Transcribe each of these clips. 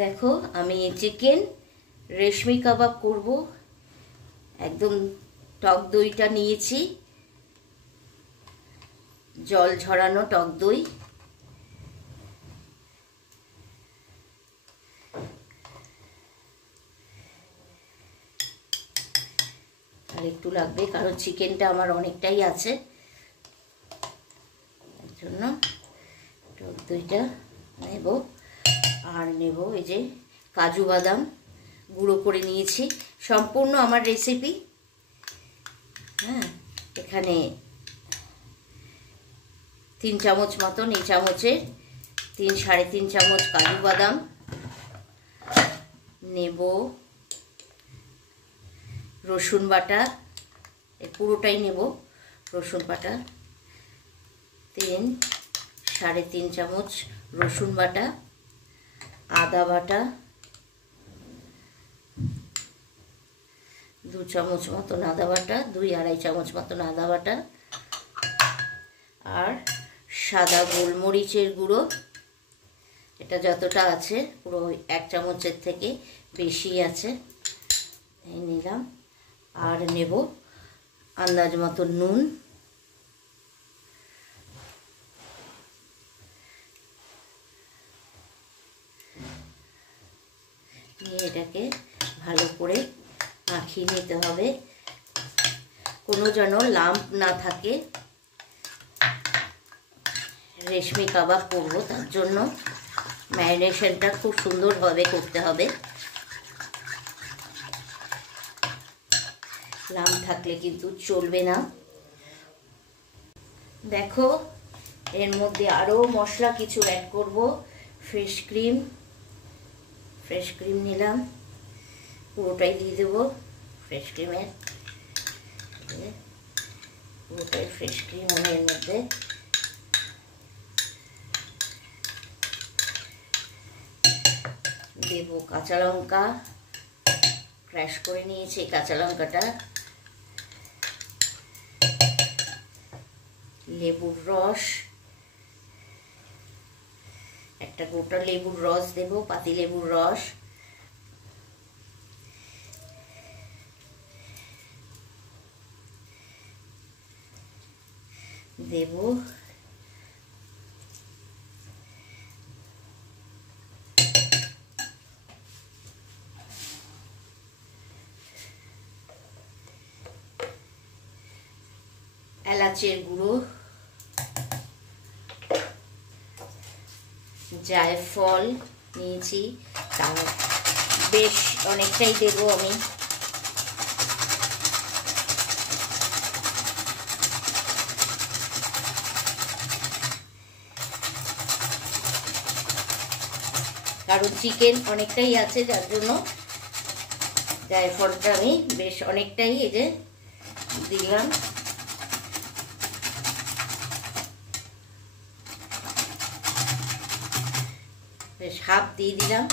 দেখো আমি চিকেন রেশমি কাবাব করব। একদম টক দইটা নিয়েছি, জল ঝরানো টক দই। আর একটু লাগবে কারণ চিকেনটা আমার অনেকটাই আছে, এর জন্য টক দইটা নেব। আর নেব এই যে কাজু বাদাম গুঁড়ো করে নিয়েছি, সম্পূর্ণ আমার রেসিপি। হ্যাঁ, এখানে 3 চামচ মতন, এই চামচের 3-3.5 চামচ কাজু বাদাম নেব। রসুন বাটা পুরোটাই নেব, রসুন বাটা 3-3.5 চামচ রসুন বাটা, আদা বাটা 2 চামচ মতন আদা বাটা, 2-2.5 চামচ মতন আদা বাটা। আর সাদা গোলমরিচের গুঁড়ো, এটা যতটা আছে পুরো 1 চামচের থেকে বেশি আছে, এই নিলাম। আর নেব আন্দাজ মতো নুন, নিয়ে এটাকে ভালো করে মাখিয়ে নিতে হবে, কোনো যেন লাম্প না থাকে। রেশমি কাবাব করবো, তার জন্য ম্যারিনেশনটা খুব সুন্দরভাবে করতে হবে। লাম্প থাকলে কিন্তু চলবে না। দেখো এর মধ্যে আরও মশলা কিছু অ্যাড করব। ফ্রেশ ক্রিম নিলাম, পুরোটাই দিয়ে দেবো। ফ্রেশ ক্রিমের পুরোটাই ফ্রেশ ক্রিম আমি এর মধ্যে দেব। কাঁচা লঙ্কা ক্র্যাশ করে নিয়েছি, কাঁচা লঙ্কাটা, লেবুর রস, একটা গোটা লেবুর রস দেব, পাতি লেবুর রস, দেব। এলাচের গুঁড়ো, জায়ফল নিয়েছি, তার বেশ অনেকটাই দেব আমি। কারণ চিকেন অনেকটাই আছে, যার জন্য জায়ফলটা আমি বেশ অনেকটাই এই যে দিলাম। বেশ হাফ দিয়ে দিলাম,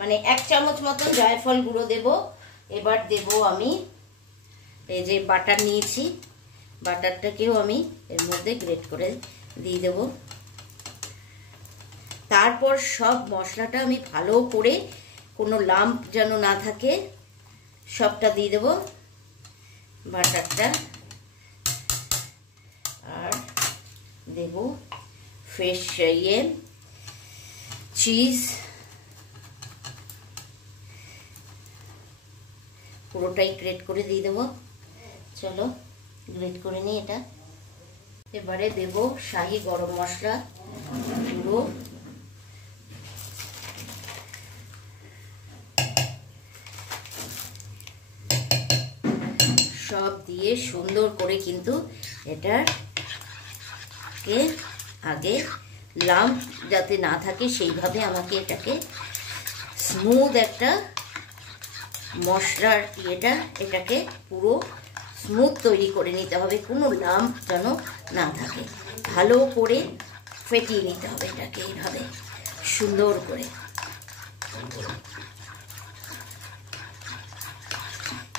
মানে 1 চামচ মতন জায়ফল গুঁড়ো দেব। এবার দেব আমি এই যে বাটার নিয়েছি, বাটারটাকেও আমি এর মধ্যে গ্রেট করে দিয়ে দেব। তারপর সব মশলাটা আমি ভালো করে, কোনো লাম্প যেন না থাকে, সবটা দিয়ে দেব বাটারটা। আর দেব ফ্রেশ চিজ, পুরোটাই গ্রেট করে দিয়ে দেবো। চলো গ্রেট করে নিই এটা। এবারে দেব শাহি গরম মশলা গুঁড়ো, সব দিয়ে সুন্দর করে কিন্তু এটাকে আগে লাম্প যাতে না থাকে সেইভাবে আমাকে এটাকে স্মুথ একটা মশলার এটাকে পুরো স্মুথ তৈরি করে নিতে হবে, কোনো লাম্প যেন না থাকে। ভালো করে ফেটিয়ে নিতে হবে এটাকে এইভাবে সুন্দর করে।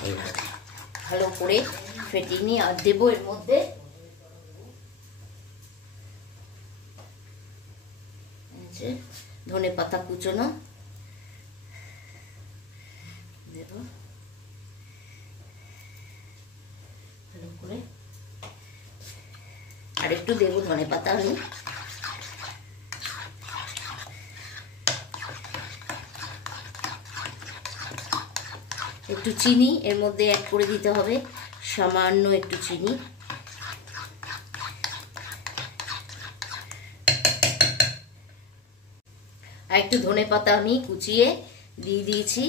এইভাবে ভালো করে ফেটিয়ে নিয়ে আর দেবো এর মধ্যে ধনে পাতা কুচোনো, দেব ভালো করে, আর একটু দেবো ধনে পাতা। আমি একটু চিনি এর মধ্যে অ্যাড করে দিতে হবে, সামান্য একটু চিনি। আর একটু ধনে পাতা আমি কুচিয়ে দিয়ে দিয়েছি।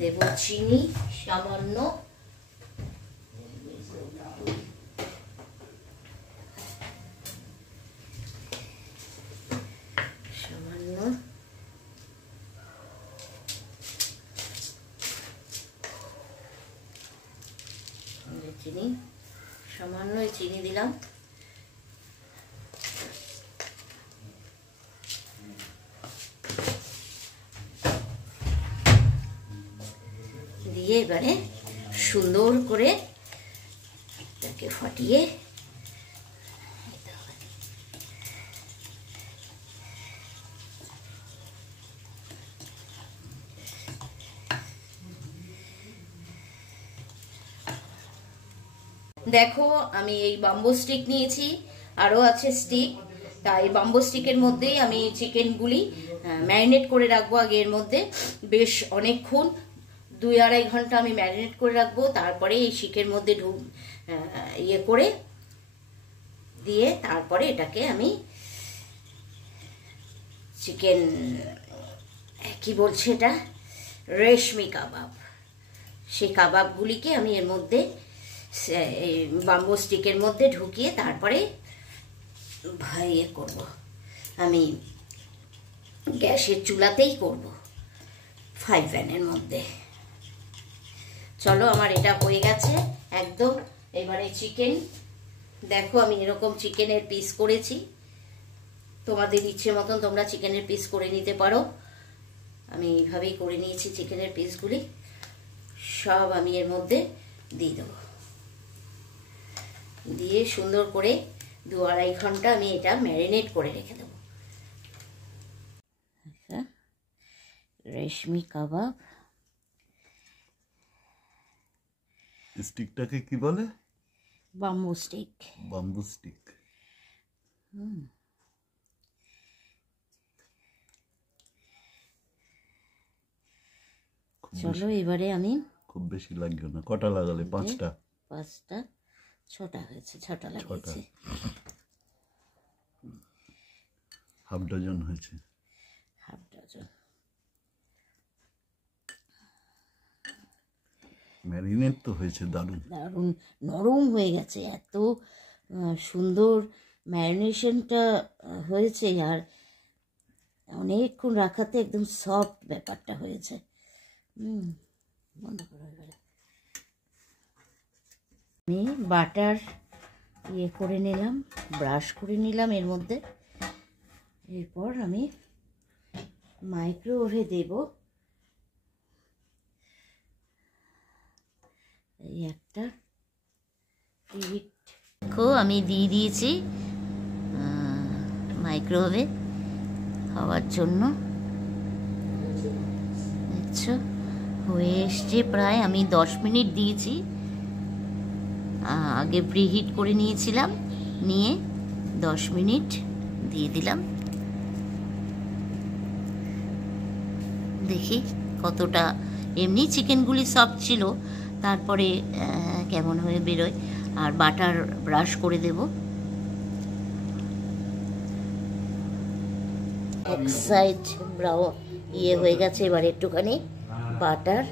দেব চিনি সামান্য, চিনি সামান্য চিনি দিলাম। দিয়ে এবারে সুন্দর করে এটাকে ফাটিয়ে দেখো আমি এই বাম্বু স্টিক নিয়েছি, আরও আছে স্টিক। তাই বাম্বু স্টিকের মধ্যেই আমি চিকেনগুলি ম্যারিনেট করে রাখবো। আগে এর মধ্যে বেশ অনেকক্ষণ 2-2.5 ঘন্টা আমি ম্যারিনেট করে রাখবো। তারপরে এই স্টিকের মধ্যে ইয়ে করে দিয়ে তারপরে এটাকে আমি চিকেন, কি বলছে এটা, রেশমি কাবাব, সেই কাবাবগুলিকে আমি এর মধ্যে বাম্বু স্টিকের মধ্যে ঢুকিয়ে তারপরে ইয়ে করবো। আমি গ্যাসের চুলাতেই করব, ফ্রাই প্যানের মধ্যে। চলো আমার এটা হয়ে গেছে একদম। এবারে চিকেন দেখো, আমি এরকম চিকেনের পিস করেছি। তোমাদের ইচ্ছে মতন তোমরা চিকেনের পিস করে নিতে পারো। আমি এইভাবেই করে নিয়েছি চিকেনের পিসগুলি। সব আমি এর মধ্যে দিয়ে দেবো, দিয়ে সুন্দর করে 2-2.5 ঘন্টা আমি এটা ম্যারিনেট করে রেখে দেবো। আচ্ছা, রেশমি কাবাব। স্টিকটাকে কি বলে? Bamboo stick. Bamboo stick. চলো এবারে আমি, খুব বেশি লাগবে না। কটা লাগালে? 5টা? 5টা 6টা হয়েছে, 6টা লাগিয়েছি। হাফ ডজন হয়েছে। Half dozen. ম্যারিনেট তো হয়েছে দারুণ, দারুণ নরম হয়ে গেছে, এত সুন্দর ম্যারিনেশনটা হয়েছে। আর অনেকক্ষণ রাখাতে একদম সফট ব্যাপারটা হয়েছে। বন্ধ করো এবারে। আমি বাটার ইয়ে করে নিলাম, ব্রাশ করে নিলাম এর মধ্যে। এরপর আমি মাইক্রোওয়েভে দেব। এই একটা হিট আমি দিয়ে দিয়েছি মাইক্রোওয়েভে খাওয়ার জন্য। দেখছো হয়ে এসছে প্রায়। আমি 10 মিনিট দিয়েছি, আগে প্রিহিট করে নিয়েছিলাম, নিয়ে 10 মিনিট দিয়ে দিলাম। দেখি কতটা, এমনি চিকেনগুলি সফট ছিল, তারপরে কেমন হয়ে বেরোয়। আর বাটার ব্রাশ করে দেব। এক সাইড ব্রাউন ইয়ে হয়ে গেছে, এবার একটুখানি বাটার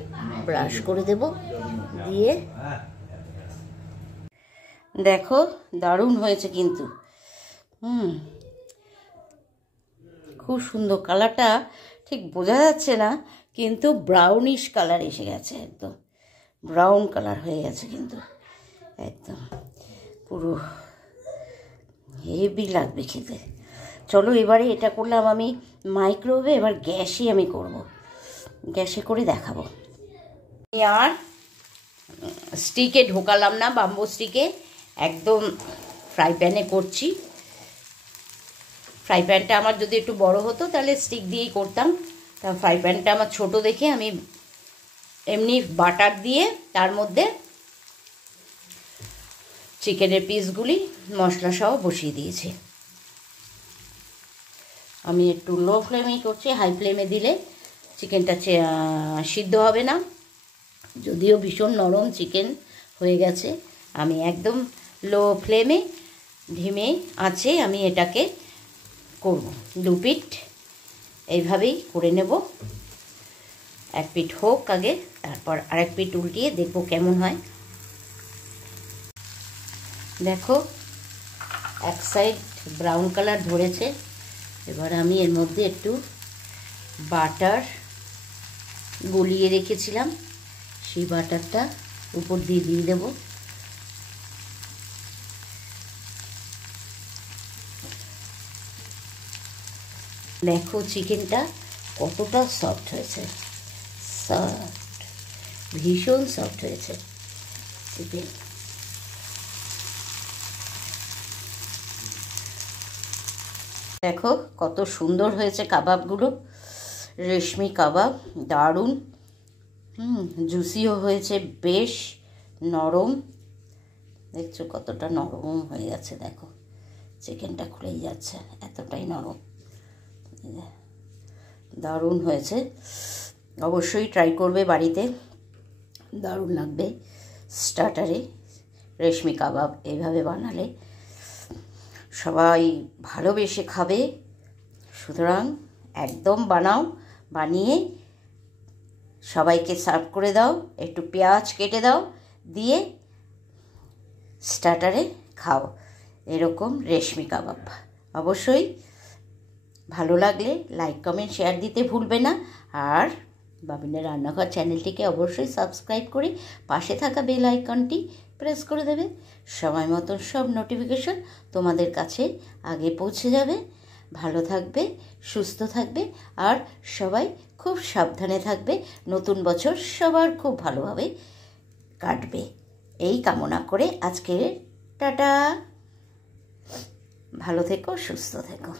ব্রাশ করে দেব। দিয়ে দেখো দারুণ হয়েছে কিন্তু। খুব সুন্দর কালারটা, ঠিক বোঝা যাচ্ছে না, কিন্তু ব্রাউনিশ কালার এসে গেছে, একদম ব্রাউন কালার হয়ে গেছে কিন্তু একদম পুরো হেভি লাগবে খেতে। চলো এবারে এটা করলাম আমি মাইক্রোওয়েভে, এবার গ্যাসে আমি করব, গ্যাসে করে দেখাবো। আর স্টিকে ঢোকালাম না, বাম্বু স্টিকে, একদম ফ্রাই প্যানে করছি। ফ্রাই প্যানটা আমার যদি একটু বড় হতো তাহলে স্টিক দিয়েই করতাম, তা ফ্রাই প্যানটা আমার ছোটো দেখে আমি এমনি বাটার দিয়ে তার মধ্যে চিকেনের পিসগুলি মশলা সহ বসিয়ে দিয়েছি। আমি একটু লো ফ্লেমেই করছি, হাই ফ্লেমে দিলে চিকেনটা সিদ্ধ হবে না। যদিও ভীষণ নরম চিকেন হয়ে গেছে, আমি একদম লো ফ্লেমে ধিমে আঁচে আমি এটাকে করব। 2 পিঠ এইভাবেই করে নেব। 1 পিঠ হোক আগে, তারপর আরেক পিঠ উল্টিয়ে দেখব কেমন হয়। দেখো এক সাইড ব্রাউন কালার ধরেছে। এবার আমি এর মধ্যে একটু বাটার গলিয়ে রেখেছিলাম, সেই বাটারটা উপর দিয়ে দেব। দেখো চিকেনটা কতটা সফট হয়েছে, সফট, ভীষণ সফট হয়েছে চিকেন। দেখো কত সুন্দর হয়েছে কাবাবগুলো, রেশমি কাবাব, দারুণ। জুসিও হয়েছে, বেশ নরম। দেখছো কতটা নরম হয়ে গেছে, দেখো চিকেনটা খুলেই যাচ্ছে, এতটাই নরম। দারুণ হয়েছে, অবশ্যই ট্রাই করবে বাড়িতে, দারুণ লাগবে। স্টার্টারে রেশমি কাবাব এইভাবে বানালে সবাই ভালোবেসে খাবে। সুতরাং একদম বানাও, বানিয়ে সবাইকে সার্ভ করে দাও। একটু পেঁয়াজ কেটে দাও, দিয়ে স্টার্টারে খাও এরকম রেশমি কাবাব। অবশ্যই ভালো লাগলে লাইক কমেন্ট শেয়ার দিতে ভুলবে না। আর বাবিনের রান্নাঘর চ্যানেলটিকে অবশ্যই সাবস্ক্রাইব করে পাশে থাকা বেল আইকনটি প্রেস করে দেবে। সময় মতন সব নোটিফিকেশন তোমাদের কাছে আগে পৌঁছে যাবে। ভালো থাকবে, সুস্থ থাকবে, আর সবাই খুব সাবধানে থাকবে। নতুন বছর সবার খুব ভালোভাবে কাটবে এই কামনা করে আজকে টাটা। ভালো থেকো, সুস্থ থেকো।